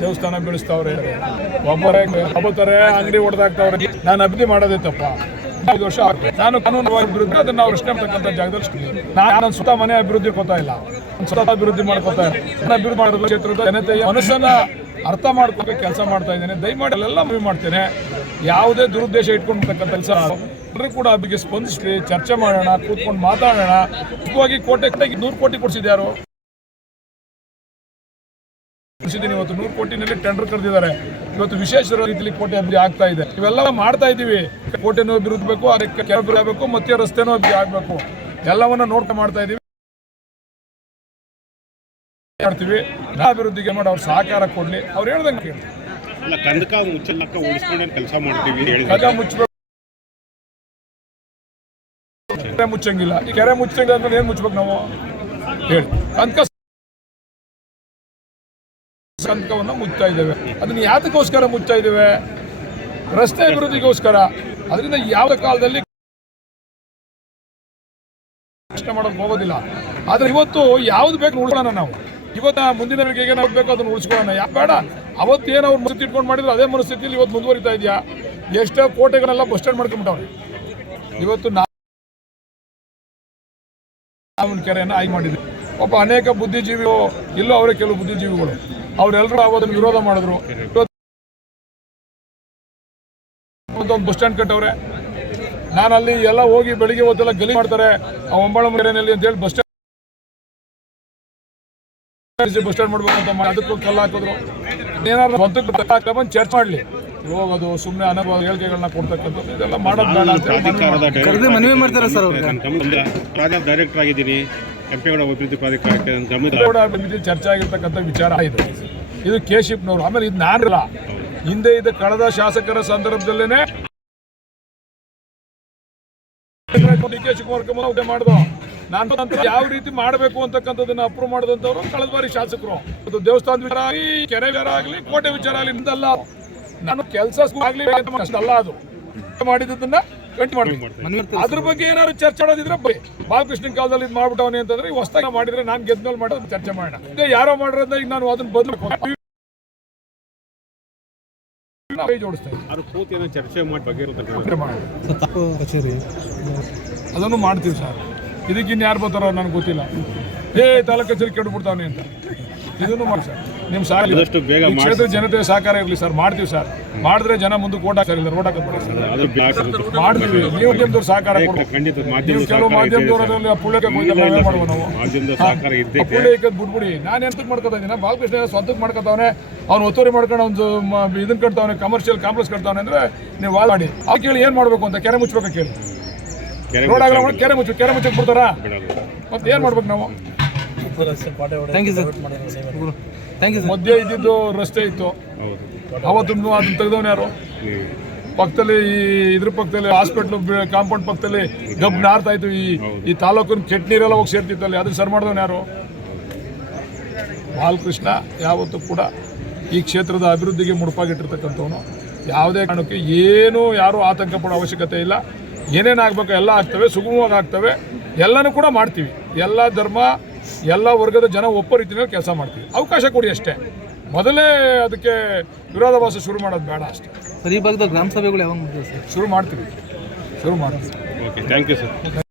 ದೇವಸ್ಥಾನ ಬೀಳಿಸ್ತಾವ್ರೆ. ಒಬ್ಬರೇ ಒಬ್ಬತಾರೆ ಅಂಗಡಿ ಹೊಡೆದಾಕ್ತಾವ್ರೆ ನಾನು ಅಭಿವೃದ್ಧಿ ತಪ್ಪ ಐದು ವರ್ಷ. ನಾನು ಕಾನೂನು ಅಭಿವೃದ್ಧಿ, ಅದನ್ನ ನಾವು ಇಷ್ಟ ಮಾಡ್ತಕ್ಕಂಥ ಜಾಗದಲ್ಲಿ. ನಾನು ಸ್ವಂತ ಮನೆ ಅಭಿವೃದ್ಧಿ ಕೊತಾ ಇಲ್ಲ. ಸ್ವತಃ ಅಭಿವೃದ್ಧಿ ಮಾಡ್ಕೊತಾ ಇಲ್ಲ. ಅಭಿವೃದ್ಧಿ ಮಾಡೋದು ಕ್ಷೇತ್ರದ ಜನತೆಯ ಮನಸ್ಸನ್ನ ಅರ್ಥ ಮಾಡ್ಕೊಂಡು ಕೆಲಸ ಮಾಡ್ತಾ ಇದ್ದೇನೆ. ದಯಮಾಡಿ ಅಲ್ಲೆಲ್ಲ ಮನವಿ ಮಾಡ್ತೇನೆ. ಯಾವುದೇ ದುರುದ್ದೇಶ ಇಟ್ಕೊಂಡಿರ್ತಕ್ಕಂಥ ಕೆಲಸ ಎಲ್ಲರೂ ಕೂಡ ಅದಕ್ಕೆ ಸ್ಪಂದಿಸ್ಲಿ ಚರ್ಚೆ ಮಾಡೋಣ, ಕೂತ್ಕೊಂಡು ಮಾತಾಡೋಣ. ಮುಖ್ಯವಾಗಿ ಕೋಟೆ ನೂರು ಕೋಟಿ ಕೊಡಿಸಿದ್ಯಾರು? ಕೊಡಿಸಿದ್ದೀನಿ ಇವತ್ತು ನೂರು ಕೋಟಿನಲ್ಲಿ ಟೆಂಡರ್ ಕರೆದಿದ್ದಾರೆ. ಇವತ್ತು ವಿಶೇಷ ರೀತಿಯಲ್ಲಿ ಕೋಟೆ ಅಭಿವೃದ್ಧಿ ಆಗ್ತಾ ಇದೆ. ಇವೆಲ್ಲ ಮಾಡ್ತಾ ಇದ್ದೀವಿ. ಕೋಟೆನೂ ಅಭಿವೃದ್ಧಿ ಬೇಕು ಅದಕ್ಕೆ ಆಗಬೇಕು ಮತ್ತೆ ರಸ್ತೆನೂ ಅಭಿವೃದ್ಧಿ ಆಗಬೇಕು. ಎಲ್ಲವನ್ನ ನೋಡ್ತಾ ಮಾಡ್ತಾ ಇದ್ದೀವಿ ಮಾಡ್ತೀವಿ. ನಾ ಅಭಿವೃದ್ಧಿಗೆ ಮಾಡಿ ಅವ್ರ ಸಹಕಾರ ಕೊಡ್ಲಿ. ಅವ್ರು ಹೇಳ್ದಂಗೆ ಕೇಳಿ. ಕಂದಕ ಮುಚ್ಚಲಕ್ಕ ಉಳಿಸ್ಕೊಂಡು ಕೆಲಸ ಮಾಡ್ತೀವಿ ಹೇಳಿ ಕಗ ಮುಚ್ಚಬೇಕು ಕೆರೆ ಮುಚ್ಚಂಗಿಲ್ಲ. ಈ ಕೆರೆ ಮುಚ್ಚಂಗಿಲ್ಲ ಅಂದ್ರೆ ಏನ್ ಮುಚ್ಚಬೇಕು ನಾವು? ಹೇಳಿ. ಕಂದಕ ಸಂತಕವನ್ನ ಮುಚ್ಚಾ ಇದ್ದೇವೆ. ಅದನ್ನು ಯಾತಕ್ಕೋಸ್ಕರ ಮುಚ್ಚಾ ಇದ್ದೇವೆ? ರಸ್ತೆ ಅಭಿವೃದ್ಧಿಗೋಸ್ಕರ. ಅದರಿಂದ ಯಾವ ಕಾಲದಲ್ಲಿ ಕಷ್ಟ ಮಾಡೋಕೆ ಹೋಗೋದಿಲ್ಲ. ಆದ್ರೆ ಇವತ್ತು ಯಾವ್ದು ಬೇಕು ಉಳಿಸೋಣ ನಾವು. ಇವತ್ತು ಮುಂದಿನ ಹೇಗೆ ನಾವು ಬೇಕು ಅದನ್ನ ಉಳಿಸ್ಕೊಳ್ಳೋಣ. ಯಾಕೆ ಬೇಡ? ಅವತ್ತೇನು ಅವ್ರು ಮನಸ್ಥಿತಿ ಇಟ್ಕೊಂಡು ಮಾಡಿದ್ರು, ಅದೇ ಮನಸ್ಥಿತಿಯಲ್ಲಿ ಇವತ್ತು ಮುಂದುವರಿತಾ ಇದೆಯಾ? ಎಷ್ಟೋ ಕೋಟೆಗಳೆಲ್ಲ ಬಸ್ ಸ್ಟ್ಯಾಂಡ್ ಮಾಡ್ಕೊಂಬಿಟ್ಟವ್ರೆ. ಇವತ್ತು ನಾವು ಕೆರೆಯನ್ನು ಆಯ್ಕೆ ಮಾಡಿದ್ವಿ. ಒಬ್ಬ ಅನೇಕ ಬುದ್ಧಿಜೀವಿಗಳು, ಇಲ್ಲೋ ಅವರೇ ಕೆಲವು ಬುದ್ಧಿಜೀವಿಗಳು. ಅವರೆಲ್ಲರೂ ಆಗೋದನ್ನು ವಿರೋಧ ಮಾಡಿದ್ರು. ಒಂದು ಬಸ್ ಸ್ಟ್ಯಾಂಡ್ ಕಟ್ಟವ್ರೆ. ನಾನು ಅಲ್ಲಿ ಎಲ್ಲ ಹೋಗಿ ಬೆಳಿಗ್ಗೆ ಹೊತ್ತೆಲ್ಲ ಗಲಿ ಮಾಡ್ತಾರೆ. ಆ ಒಂಬಾಳ ಕೆರೆಯಲ್ಲಿ ಅಂತ ಹೇಳಿ ಬಸ್ ಸ್ಟ್ಯಾಂಡ್ ಬಸ್ ಸ್ಟ್ಯಾಂಡ್ ಮಾಡ್ಬೇಕು ಅಂತ ಮಾಡಿ ಅದಕ್ಕೂ ಕಲ್ಲು ಹಾಕಿದ್ರು. ಏನಾದ್ರು ಸ್ವಂತಕ್ಕೆ ಬಂದು ಚರ್ಚೆ ಮಾಡಲಿ. ಹೋಗೋದು ಸುಮ್ಮನೆ ಅನುಭವ ಹೇಳಿಕೆಗಳನ್ನ ಕೊಡ್ತಕ್ಕಂಥದ್ದು. ಇದೆಲ್ಲ ಮಾಡೋದು ಮನವಿ. ಮಾಡ್ತಾರೆ ಸರ್ ಪ್ರಾಜೆಕ್ಟ್ ಡೈರೆಕ್ಟರ್ ಆಗಿದ್ದೀನಿ. ಕೆಂಪೇಗೌಡ ಅಭಿವೃದ್ಧಿ ಪ್ರಾಧಿಕಾರಕ್ಕೆ ಚರ್ಚೆ ಆಗಿರ್ತಕ್ಕಂಥ ವಿಚಾರ ಇದು. ಇದು ಕೆ ಶಿಪ್ನವರು ಆಮೇಲೆ ಇದು ನಾನಲ್ಲ ಹಿಂದೆ ಇದು ಕಳೆದ ಶಾಸಕರ ಸಂದರ್ಭದಲ್ಲೇನೆ ಡಿ ಕೆ ಶಿವಕುಮಾರ್ ಕಮಲ ಊಟ ಮಾಡ್ದು. ನಾನು ಯಾವ ರೀತಿ ಮಾಡಬೇಕು ಅಂತಕ್ಕಂಥದ್ದನ್ನ ಅಪ್ರೂವ್ ಮಾಡಿದಂಥವ್ರು ಕಳೆದ ಬಾರಿ ಶಾಸಕರು. ಅದು ದೇವಸ್ಥಾನದ ವಿಚಾರ ಆಗಲಿ ಕೆರೆ ವಿಚಾರ ಆಗಲಿ, ಕೋಟೆ ವಿಚಾರ ಆಗಲಿ ನಿಂದಲ್ಲ ನಾನು ಕೆಲಸ ಆಗಲಿ ಅಲ್ಲ ಅದು. ಮಾಡಿದ್ದನ್ನ ಕಂಟಿ ಮಾಡ್ತೀವಿ. ಅದ್ರ ಬಗ್ಗೆ ಏನಾದ್ರು ಚರ್ಚೆ ಮಾಡೋದಿದ್ರೆ ಬೈ ಬಾಲಕೃಷ್ಣ ಕಾಲದಲ್ಲಿ ಇದು ಮಾಡ್ಬಿಟ್ಟವನಿ ಅಂತಂದ್ರೆ ಈ ಹೊಸದಾಗಿ ಮಾಡಿದ್ರೆ ನಾನು ಗೆದ್ಮೇಲೆ ಮಾಡೋದು ಚರ್ಚೆ ಮಾಡೋಣ. ಇದೇ ಯಾರೋ ಮಾಡಿರೋದ್ರಿಂದ ಈಗ ನಾನು ಅದನ್ನ ಬದಲು ಚರ್ಚೆ ಅದನ್ನು ಮಾಡ್ತೀವಿ ಸರ್. ಇದಕ್ಕಿನ್ನು ಯಾರು ಬರ್ತಾರೋ ನನಗೆ ಗೊತ್ತಿಲ್ಲ. ಏ ತಾಲೂಕು ಕಚೇರಿ ಕೆಡ್ಬಿಡ್ತಾವನೆ ಅಂತ. ಇದನ್ನು ಮಾಡಿ ಸರ್. ನಿಮ್ಮ ಆದಷ್ಟು ಬೇಗ ಕ್ಷೇತ್ರ ಜನತೆ ಸಹಕಾರ ಇರಲಿ ಸರ್. ಮಾಡ್ತೀವಿ ಸರ್. ಮಾಡಿದ್ರೆ ಜನ ಮುಂದೆ ಓಟ್ ಹಾಕಿಲ್ಲ ರೋಡ್ ಹಾಕೋದು ಮಾಡ್ತೀವಿ ನೀವು ಮಾಧ್ಯಮದವ್ರು ಸಹಕಾರ ನೀವು ಕೆಲವು ಮಾಧ್ಯಮದವರಲ್ಲಿ ಪುಳ್ಯಕ್ಕೆ ನಾವೇ? ಬಿಟ್ಬಿಡಿ. ನಾನು ಎಂತಕ್ಕೆ ಮಾಡ್ಕೊತಾ ಇದ್ದೀನಿ? ಬಾಲಕೃಷ್ಣ ಸ್ವಂತಕ್ಕೆ ಮಾಡ್ಕೊತಾವನೆ? ಅವ್ನು ಒತ್ತುವರಿ ಮಾಡ್ಕೊಂಡು ಒಂದು ಇದನ್ನ ಕಟ್ತಾವನೆ ಕಮರ್ಷಿಯಲ್ ಕಾಂಪ್ಲೆಕ್ಸ್ ಕಟ್ತಾವನೆ ಅಂದ್ರೆ ನೀವು ವಾಲ್ ಮಾಡಿ. ಅವ್ ಕೇಳಿ ಏನ್ ಮಾಡ್ಬೇಕು ಅಂತ ಕೆರೆ ಮುಚ್ಬೇಕು ಕೇಳಿ. ಕೆರೆ ರೋಡ್ ಕೆರೆ ಮುಚ್ಚು ಕೆರೆ ಮುಚ್ಚಕ್ ಬಿಡ್ತಾರಾ ಮತ್ತೆ ಏನ್ ಮಾಡ್ಬೇಕು ನಾವು? Thank you sir thank you sir ಮಧ್ಯೆ ಇದ್ದಿದ್ದು ರಸ್ತೆ ಇತ್ತು. ಹೌದು. ಅವತ್ತು ಅದನ್ನ ತೆಗೆದವನು ಯಾರು? ಪಕ್ಕದಲ್ಲಿ ಈ ಇದ್ರ ಪಕ್ಕದಲ್ಲಿ ಹಾಸ್ಪಿಟ್ಲ್ ಕಾಂಪೌಂಡ್ ಪಕ್ಕದಲ್ಲಿ ಗಬ್ ನಾರ್ತಾ ಇತ್ತು. ಈ ಈ ತಾಲೂಕಿನ ಕೆಟ್ಟ ನೀರೆಲ್ಲ ಹೋಗಿ ಸೇರ್ತಿತ್ತಲ್ಲಿ. ಅದನ್ನ ಸರ್ ಮಾಡಿದವನು ಯಾರು? ಬಾಲಕೃಷ್ಣ ಯಾವತ್ತೂ ಕೂಡ ಈ ಕ್ಷೇತ್ರದ ಅಭಿವೃದ್ಧಿಗೆ ಮುಡುಪಾಗಿಟ್ಟಿರ್ತಕ್ಕಂಥವನು. ಯಾವುದೇ ಕಾರಣಕ್ಕೆ ಏನು ಯಾರೂ ಆತಂಕ ಪಡೋ ಅವಶ್ಯಕತೆ ಇಲ್ಲ. ಏನೇನಾಗಬೇಕು ಎಲ್ಲ ಆಗ್ತವೆ ಸುಗಮವಾಗಿ ಆಗ್ತವೆ. ಎಲ್ಲನೂ ಕೂಡ ಮಾಡ್ತೀವಿ. ಎಲ್ಲ ಧರ್ಮ ಎಲ್ಲ ವರ್ಗದ ಜನ ಒಪ್ಪೋ ರೀತಿಯಲ್ಲಿ ಕೆಲಸ ಮಾಡ್ತೀವಿ. ಅವಕಾಶ ಕೊಡಿ ಅಷ್ಟೇ. ಮೊದಲೇ ಅದಕ್ಕೆ ವಿರೋಧಾಭಾಸ ಶುರು ಮಾಡೋದು ಬೇಡ ಅಷ್ಟೇ. ಸರ್ ಈ ಭಾಗದ ಗ್ರಾಮ ಸಭೆಗಳು ಯಾವಾಗ ಶುರು ಮಾಡ್ತೀವಿ. ಶುರು ಮಾಡ್ತೀವಿ. Okay thank you sir